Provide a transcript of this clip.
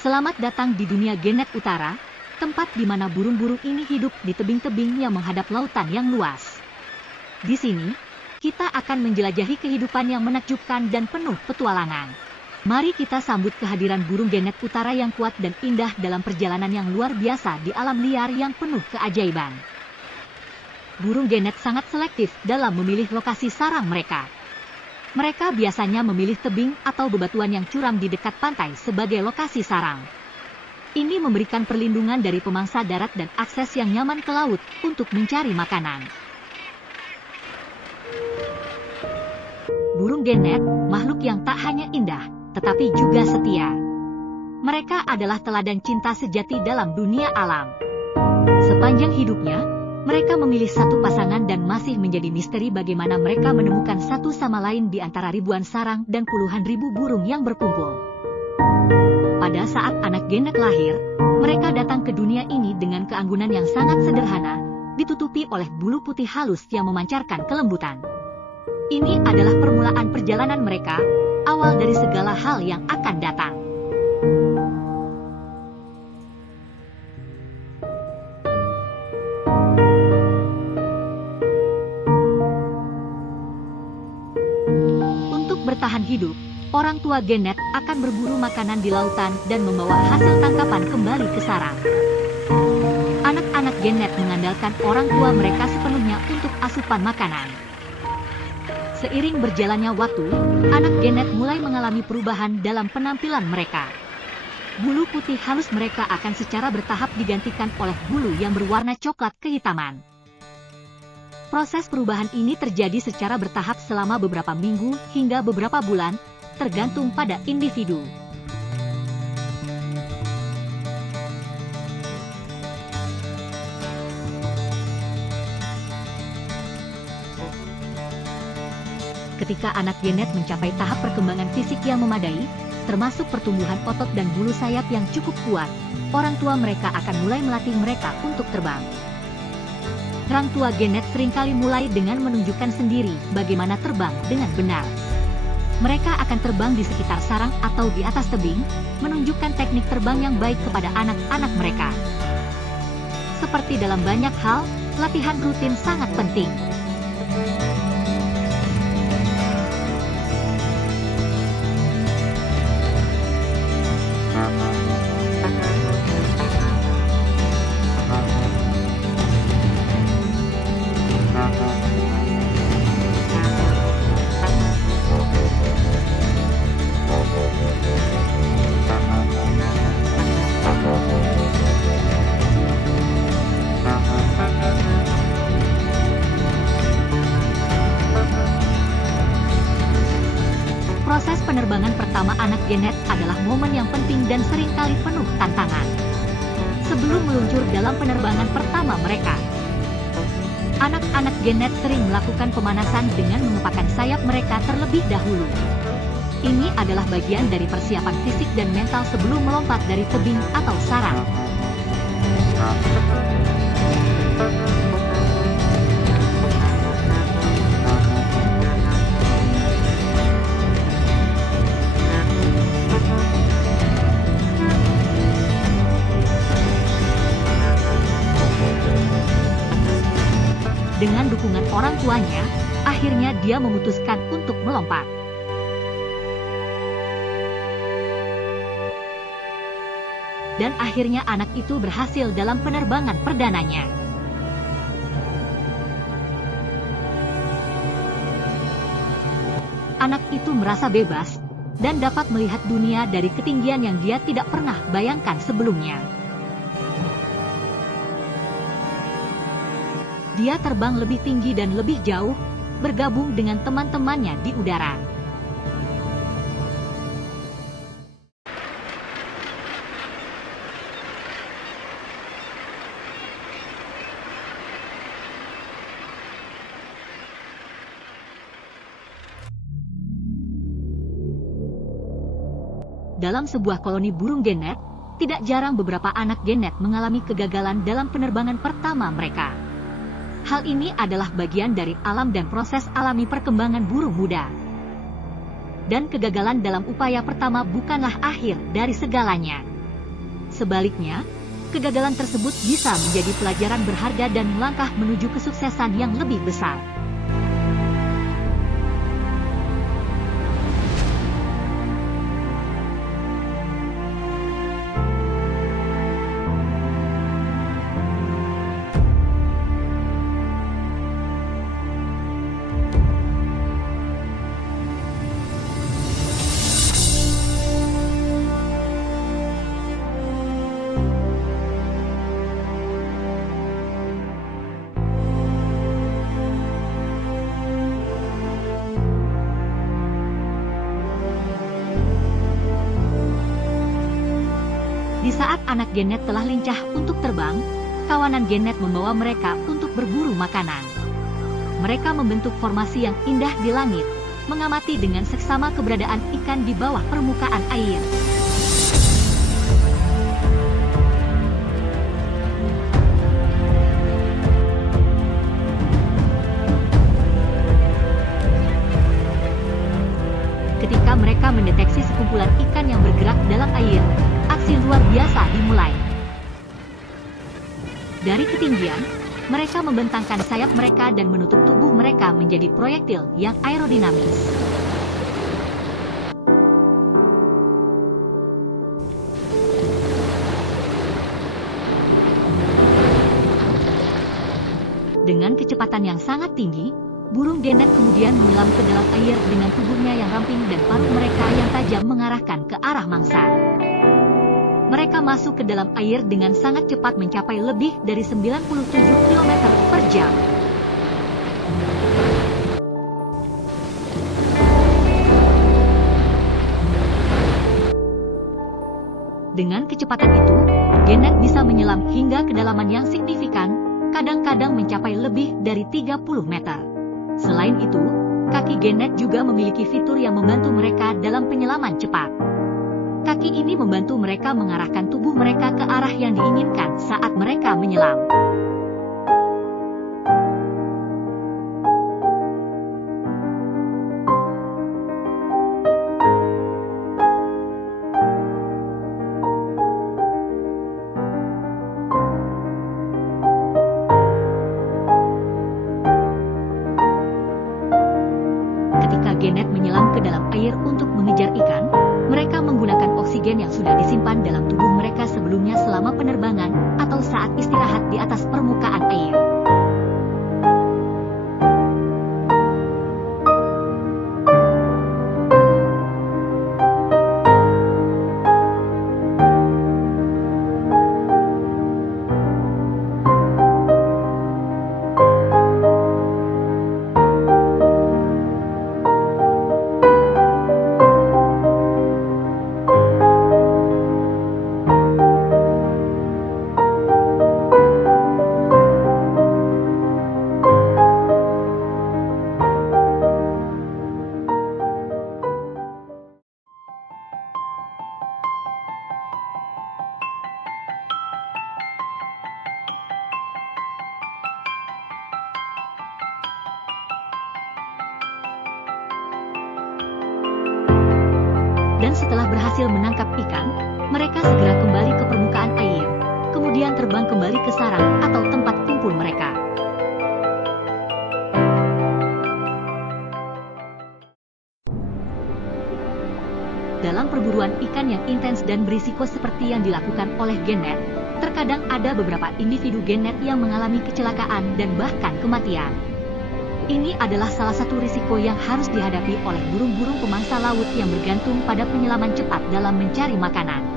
Selamat datang di dunia Genet Utara, tempat di mana burung-burung ini hidup di tebing-tebing yang menghadap lautan yang luas. Di sini, kita akan menjelajahi kehidupan yang menakjubkan dan penuh petualangan. Mari kita sambut kehadiran burung Genet Utara yang kuat dan indah dalam perjalanan yang luar biasa di alam liar yang penuh keajaiban. Burung Genet sangat selektif dalam memilih lokasi sarang mereka. Mereka biasanya memilih tebing atau bebatuan yang curam di dekat pantai sebagai lokasi sarang. Ini memberikan perlindungan dari pemangsa darat dan akses yang nyaman ke laut untuk mencari makanan. Burung Genet, makhluk yang tak hanya indah, tetapi juga setia. Mereka adalah teladan cinta sejati dalam dunia alam. Sepanjang hidupnya, mereka memilih satu pasangan dan masih menjadi misteri bagaimana mereka menemukan satu sama lain di antara ribuan sarang dan puluhan ribu burung yang berkumpul. Pada saat anak Genet lahir, mereka datang ke dunia ini dengan keanggunan yang sangat sederhana, ditutupi oleh bulu putih halus yang memancarkan kelembutan. Ini adalah permulaan perjalanan mereka, awal dari segala hal yang akan datang. Untuk bertahan hidup, orang tua Genet akan berburu makanan di lautan dan membawa hasil tangkapan kembali ke sarang. Anak-anak Genet mengandalkan orang tua mereka sepenuhnya untuk asupan makanan. Seiring berjalannya waktu, anak Genet mulai mengalami perubahan dalam penampilan mereka. Bulu putih halus mereka akan secara bertahap digantikan oleh bulu yang berwarna coklat kehitaman. Proses perubahan ini terjadi secara bertahap selama beberapa minggu hingga beberapa bulan, tergantung pada individu. Ketika anak Genet mencapai tahap perkembangan fisik yang memadai, termasuk pertumbuhan otot dan bulu sayap yang cukup kuat, orang tua mereka akan mulai melatih mereka untuk terbang. Orang tua Genet seringkali mulai dengan menunjukkan sendiri bagaimana terbang dengan benar. Mereka akan terbang di sekitar sarang atau di atas tebing, menunjukkan teknik terbang yang baik kepada anak-anak mereka. Seperti dalam banyak hal, latihan rutin sangat penting. Proses penerbangan pertama anak Genet adalah momen yang penting dan seringkali penuh tantangan. Sebelum meluncur dalam penerbangan pertama mereka, anak-anak Genet sering melakukan pemanasan dengan mengepakkan sayap mereka terlebih dahulu. Ini adalah bagian dari persiapan fisik dan mental sebelum melompat dari tebing atau sarang. Dengan dukungan orang tuanya, akhirnya dia memutuskan untuk melompat. Dan akhirnya anak itu berhasil dalam penerbangan perdananya. Anak itu merasa bebas, dan dapat melihat dunia dari ketinggian yang dia tidak pernah bayangkan sebelumnya. Dia terbang lebih tinggi dan lebih jauh, bergabung dengan teman-temannya di udara. Dalam sebuah koloni burung Genet, tidak jarang beberapa anak Genet mengalami kegagalan dalam penerbangan pertama mereka. Hal ini adalah bagian dari alam dan proses alami perkembangan burung muda. Dan kegagalan dalam upaya pertama bukanlah akhir dari segalanya. Sebaliknya, kegagalan tersebut bisa menjadi pelajaran berharga dan langkah menuju kesuksesan yang lebih besar. Di saat anak genet telah lincah untuk terbang, kawanan genet membawa mereka untuk berburu makanan. Mereka membentuk formasi yang indah di langit, mengamati dengan seksama keberadaan ikan di bawah permukaan air. Ketika mereka mendeteksi sekumpulan ikan yang bergerak dalam air, aksi luar biasa dimulai. Dari ketinggian, mereka membentangkan sayap mereka dan menutup tubuh mereka menjadi proyektil yang aerodinamis. Dengan kecepatan yang sangat tinggi, burung genet kemudian menyelam ke dalam air dengan tubuhnya yang ramping dan paruh mereka yang tajam mengarahkan ke arah mangsa. Mereka masuk ke dalam air dengan sangat cepat mencapai lebih dari 97 km per jam. Dengan kecepatan itu, genet bisa menyelam hingga kedalaman yang signifikan, kadang-kadang mencapai lebih dari 30 meter. Selain itu, kaki genet juga memiliki fitur yang membantu mereka dalam penyelaman cepat. Kaki ini membantu mereka mengarahkan tubuh mereka ke arah yang diinginkan saat mereka menyelam. Ketika genet menyelam ke dalam air untuk mengejar ikan, mereka menggunakan oksigen yang sudah disimpan dalam tubuh mereka sebelumnya selama penerbangan atau saat istirahat di atas permukaan air. Dan setelah berhasil menangkap ikan, mereka segera kembali ke permukaan air, kemudian terbang kembali ke sarang atau tempat kumpul mereka. Dalam perburuan ikan yang intens dan berisiko seperti yang dilakukan oleh genet, terkadang ada beberapa individu genet yang mengalami kecelakaan dan bahkan kematian. Ini adalah salah satu risiko yang harus dihadapi oleh burung-burung pemangsa laut yang bergantung pada penyelaman cepat dalam mencari makanan.